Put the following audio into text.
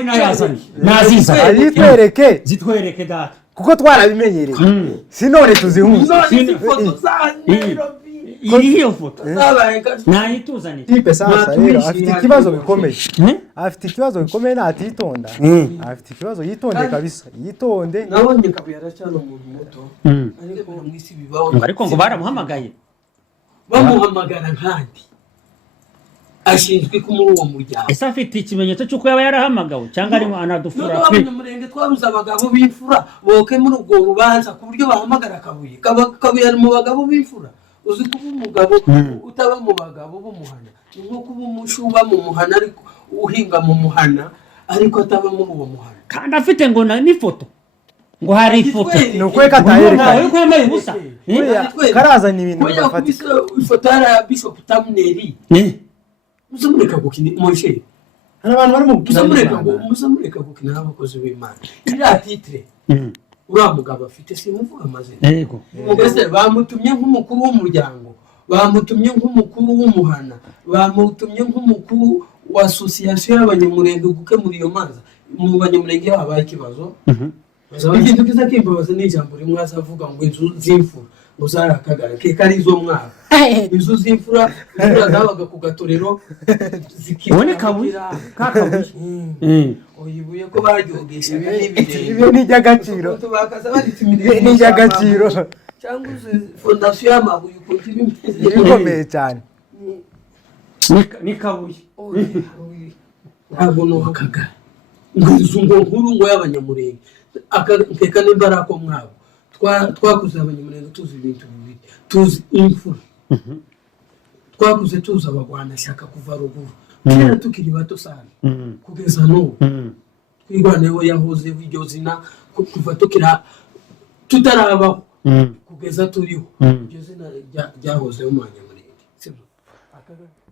ari nayazanye naziza ayitwereke zitwereke data kuko twarabimenyereye sinone tuzihuza iri hiyo foto nayituzaniye tipe sasa rero afite ikibazo gikomeye natitonda afite ikibazo yitonde kabisa yitonde nabonye Kabuye aracyari umuntu muto ariko mwisi bibaho ariko ngo baramuhamagaye bamuhamagara nkandi ashinzwe ko muri uwo muryango ese afite ikimenyetso cy'uko yaba yarahamagawe cyangwa arimo anadufura abanyamurenge twabuze abagabo b'imfura boke muri ubwo rubanza ku buryo bahamagara Kabuye ari mu bagabo b'imfura uzi kuba umugabo utaba mu bagabo b'umuhana ni nko kuba umushuba mu muhana ariko uhinga mu muhana ariko ataba muri uwo muhana kandi afite ngo n'ifoto ngo hari ifoto ni ukweka atayerekana yuko yambaye ubusa karazana ibintu bifatika ifoto ya Bishop Tamneri muzamureka gukina Moshe hari abantu bari mu muzamureka gukina n'abakozi b'Imana iriya titre uriya mugabo afite simuvuga amazina yego mugase bamutumye nk'umukuru w'umuryango bamutumye nk'umukuru w'umuhana bamutumye nk'umukuru wa association y'abanyamurenge gukemura iyo manza mu banyamurenge habaye ikibazo ikintu kiza kimbabaza n'ijambo rimwe azavuga ngo inzu z'imfura ngo zarakagara keka ari izo mwaka inzu z'imfura zabaga ku gatorero zikibone Kabuye oyibuye ko baryogeshaga ibi ni iby'agaciro tubakaza baritimira ni iby'agaciro cyangwa fondation y'amabuye ukuntu bimeze bikomeye cyane ni Kabuye ntabwo nuhakaga ngo nkuru ngo y'abanyamurenge akeka n'imbaraga mwabo twakuze abanyamurenge tuzi ibintu bibiri tuzi imfura twakuze tuzi abagwanashyaka kuva ruguru kera tukiri bato sana kugeza n'ubu twirwaneho yahoze iryo zina kuva tukira tutarabaho kugeza turiho iryo zina ryahozeho mu banyamurenge sibyo